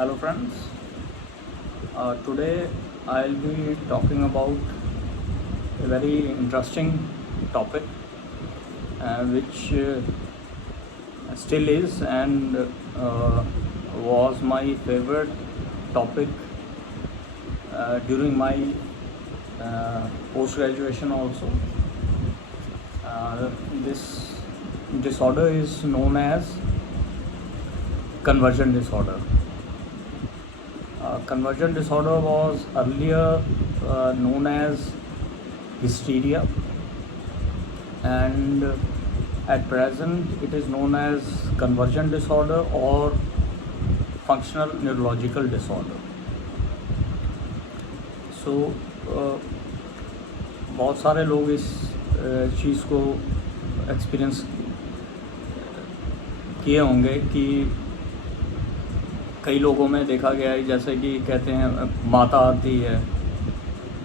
Hello friends, today I'll be talking about a very interesting topic which still is and was my favorite topic during my post-graduation also. This disorder is known as conversion disorder. Conversion disorder was earlier known as hysteria, and at present it is known as conversion disorder or functional neurological disorder. So बहुत सारे लोग इस चीज़ को experience किए होंगे कि कई लोगों में देखा गया है, जैसे कि कहते हैं माता आती है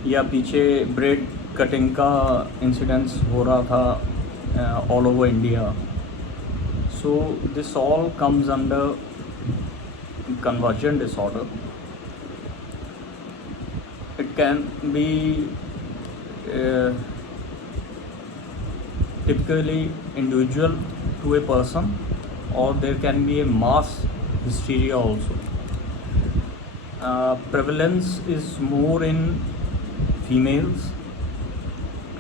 या पीछे ब्रेड कटिंग का इंसिडेंस हो रहा था all over India. So this all comes under conversion disorder. It can be typically individual to a person, or there can be a mass hysteria also. Prevalence is more in females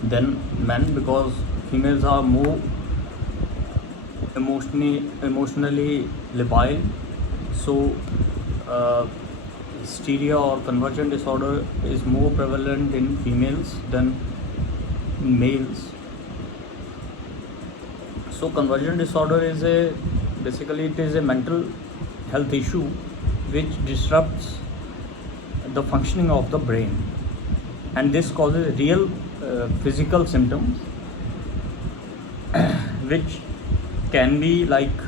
than men because females are more emotionally labile. So hysteria or conversion disorder is more prevalent in females than males. So conversion disorder is basically it is a mental health issue which disrupts the functioning of the brain, and this causes real physical symptoms which can be like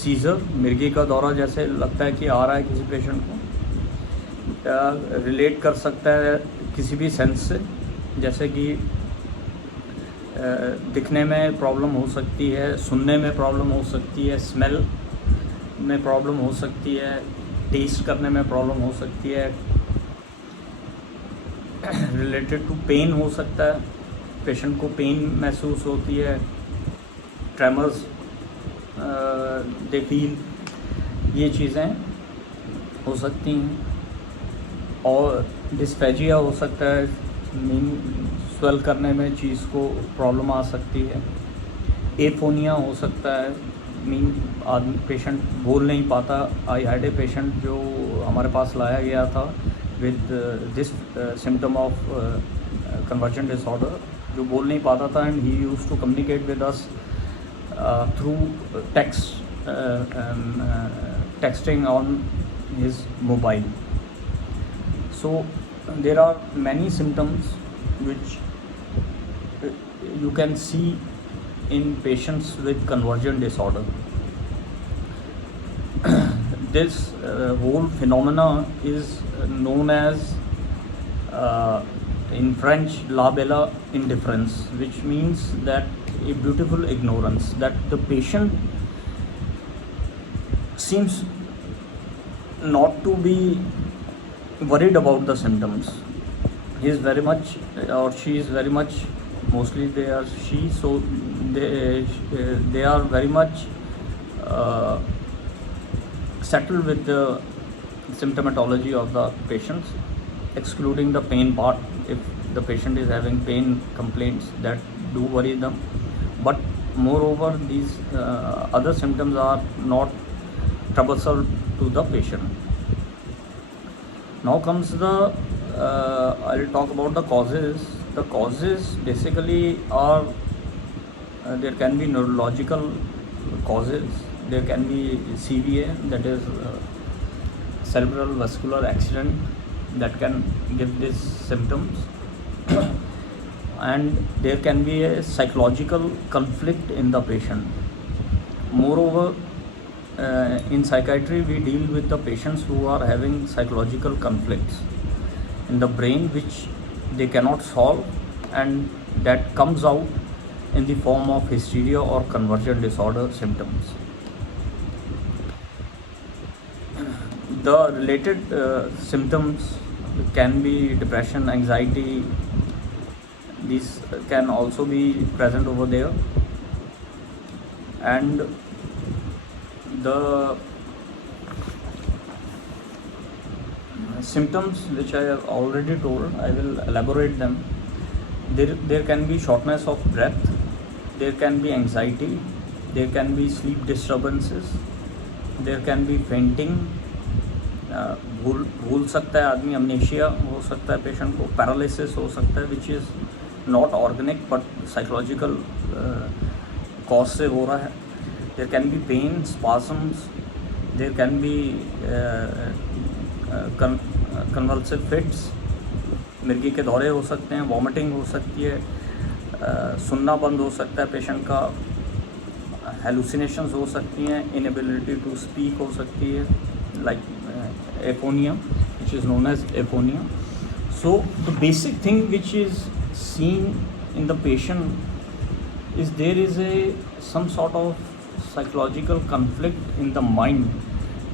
seizure, मिर्गी का दौरा जैसे लगता है कि आ रहा है किसी पेशेंट को. रिलेट कर सकता है किसी भी सेंस से, जैसे कि दिखने में प्रॉब्लम हो सकती है, सुनने में प्रॉब्लम हो सकती है, स्मेल में प्रॉब्लम हो सकती है, टेस्ट करने में प्रॉब्लम हो सकती है, रिलेटेड टू पेन हो सकता है, पेशेंट को पेन महसूस होती है, ट्रेमर्स दे फील, ये चीज़ें हो सकती हैं. और डिस्फेजिया हो सकता है, मीन स्वेल करने में चीज़ को प्रॉब्लम आ सकती है. एफोनिया हो सकता है, मीन आदमी पेशेंट बोल नहीं पाता. आई हैड ए पेशेंट जो हमारे पास लाया गया था with this symptom of conversion disorder, जो बोल नहीं पाता था, and he used to communicate with us through texting on his mobile. So there are many symptoms which you can see in patients with conversion disorder. This whole phenomena is known as in French la bella indifference, which means that a beautiful ignorance, that the patient seems not to be worried about the symptoms. He is very much, or she is very much, mostly they are she, so they are very much settled with the symptomatology of the patients, excluding the pain part. If the patient is having pain complaints, that do worry them, but moreover these other symptoms are not troublesome to the patient. Now comes the I'll talk about the causes. The causes basically are there can be neurological causes, there can be CVA, that is cerebral vascular accident, that can give these symptoms. And there can be a psychological conflict in the patient. Moreover, in psychiatry we deal with the patients who are having psychological conflicts in the brain which they cannot solve, and that comes out in the form of hysteria or conversion disorder symptoms. The related symptoms can be depression, anxiety. These can also be present over there, and the symptoms which I have already told, I will elaborate them. There can be shortness of breath, there can be anxiety, there can be sleep disturbances, there can be fainting, भूल सकता है आदमी, अमनेशिया हो सकता है patient को, paralysis हो सकता है which is not organic but psychological cause से हो रहा है. There can be pain, spasms, there can be convulsive fits, मिर्गी के दौरे हो सकते हैं, वॉमिटिंग हो सकती है, सुनना बंद हो सकता है पेशेंट का, हेलुसिनेशंस हो सकती हैं, इनएबिलिटी टू स्पीक हो सकती है, like aphonia, which is known as aphonia. So the basic thing which is seen in the patient is there is some sort of psychological conflict in the mind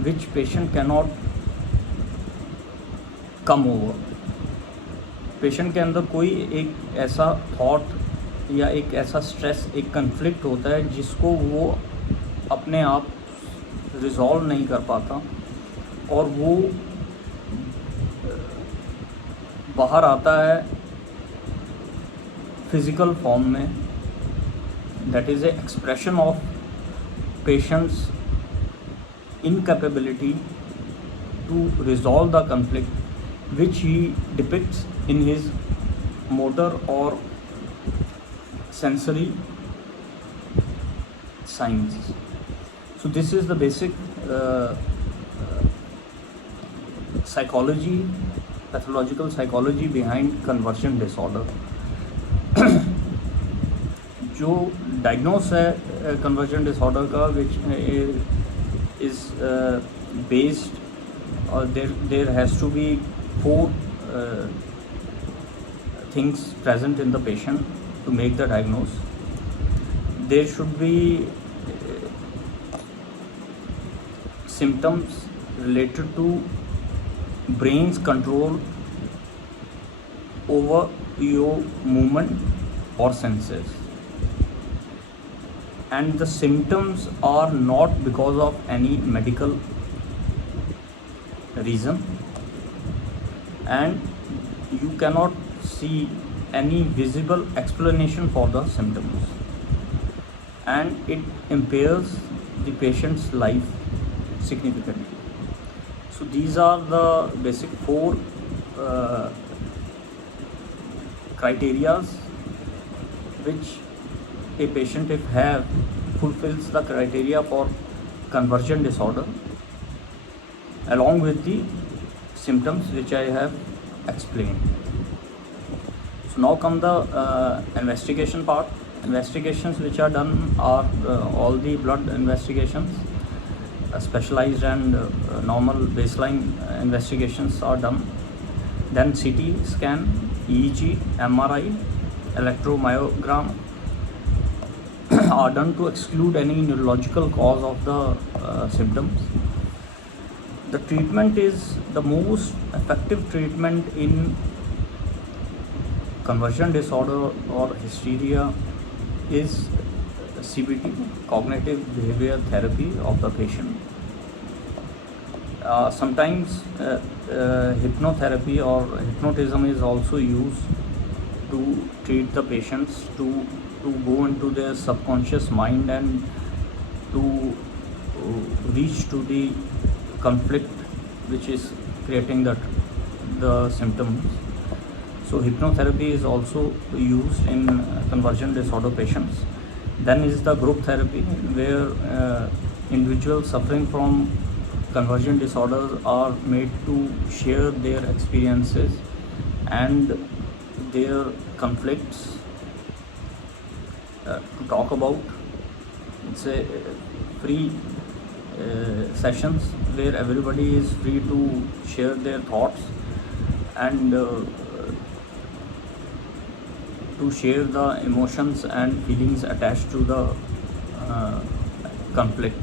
which patient cannot come over. Patient के अंदर कोई एक ऐसा thought या एक ऐसा stress, एक conflict होता है जिसको वो अपने आप रिजॉल्व नहीं कर पाता, और वो बाहर आता है फिज़िकल फॉर्म में. That is a expression of patient's incapability to resolve the conflict which he depicts in his motor or sensory signs. So this is the basic psychology, pathological psychology behind conversion disorder. जो diagnose है conversion disorder का, which is based, or there has to be 4 things present in the patient to make the diagnosis. There should be symptoms related to brain's control over your movement or senses, and the symptoms are not because of any medical reason, and you cannot see any visible explanation for the symptoms, and it impairs the patient's life significantly. So these are the basic 4 criterias which a patient, if have, fulfills the criteria for conversion disorder, along with the symptoms which I have explained. So now come the investigation part. Investigations which are done are all the blood investigations, specialized and normal baseline investigations are done. Then CT scan, EEG, MRI, electromyogram are done to exclude any neurological cause of the symptoms. The treatment is the most effective treatment in conversion disorder or hysteria is CBT, cognitive behavior therapy of the patient. Sometimes hypnotherapy or hypnotism is also used to treat the patients, to go into their subconscious mind and to reach to the conflict which is creating the symptoms. So hypnotherapy is also used in conversion disorder patients. Then is the group therapy, where individuals suffering from conversion disorders are made to share their experiences and their conflicts to talk about. It's a free sessions where everybody is free to share their thoughts and to share the emotions and feelings attached to the conflict.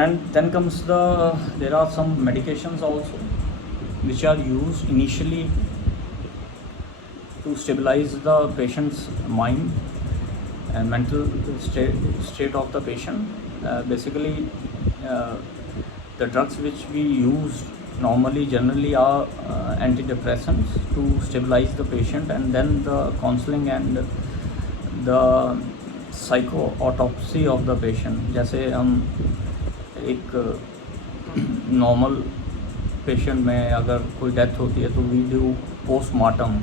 And then comes there are some medications also which are used initially to stabilize the patient's mind and mental state of the patient. Basically, the drugs which we use normally generally are antidepressants to stabilize the patient, and then the counseling and the psycho autopsy of the patient. जैसे हम एक normal patient में अगर कोई death होती है तो we do postmortem.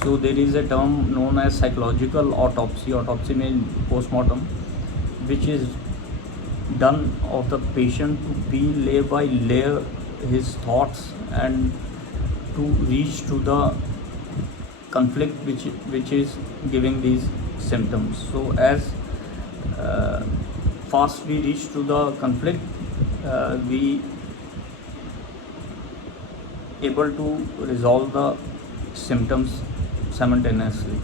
So there is a term known as psychological autopsy. Autopsy means postmortem, which is done of the patient to be layer by layer his thoughts and to reach to the conflict which is giving these symptoms. So as fast we reach to the conflict, we able to resolve the symptoms simultaneously.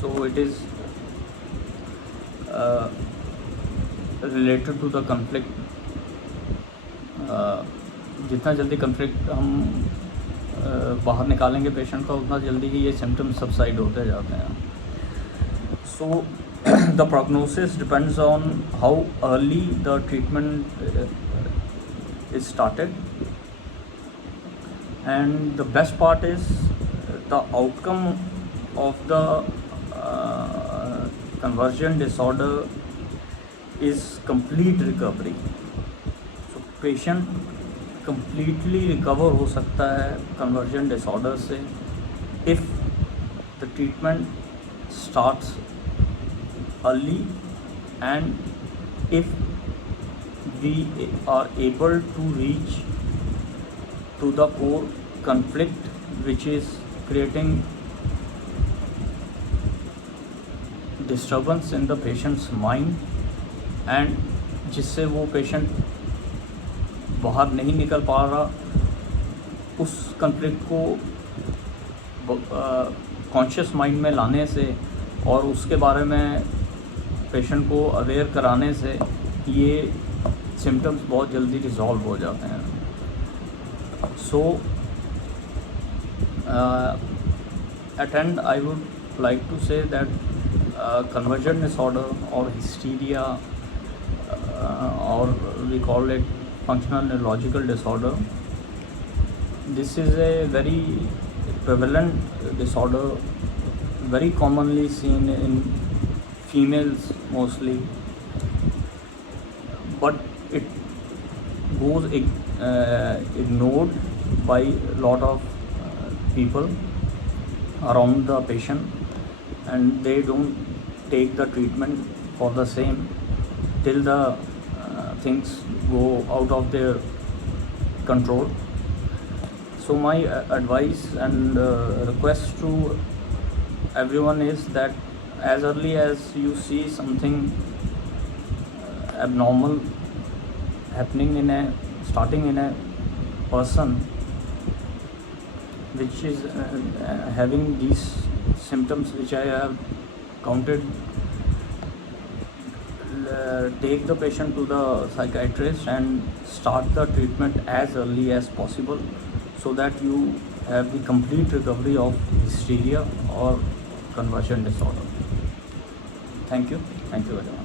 So it is related to the conflict. जितना जल्दी conflict हम बाहर निकालेंगे patient का, उतना जल्दी ही ये symptoms subside होते जाते हैं. So the prognosis depends on how early the treatment is started, and the best part is the outcome of the conversion disorder is complete recovery. So patient completely recover हो सकता है conversion disorder से if the treatment starts early, and if we are able to reach to the core conflict which is creating disturbance in the patient's mind, and जिससे वो patient बाहर नहीं निकल पा रहा, उस कन्फ्लिक्ट को कॉन्शियस माइंड में लाने से और उसके बारे में पेशेंट को अवेयर कराने से ये सिम्टम्स बहुत जल्दी रिजॉल्व हो जाते हैं. सो at end I would like to say that conversion disorder or hysteria, or we call it functional neurological disorder, this is a very prevalent disorder, very commonly seen in females mostly, but it goes ignored by a lot of people around the patient, and they don't take the treatment for the same till the things go out of their control. So my advice and request to everyone is that as early as you see something abnormal happening starting in a person which is having these symptoms which I have counted, take the patient to the psychiatrist and start the treatment as early as possible, so that you have the complete recovery of hysteria or conversion disorder. Thank you very much.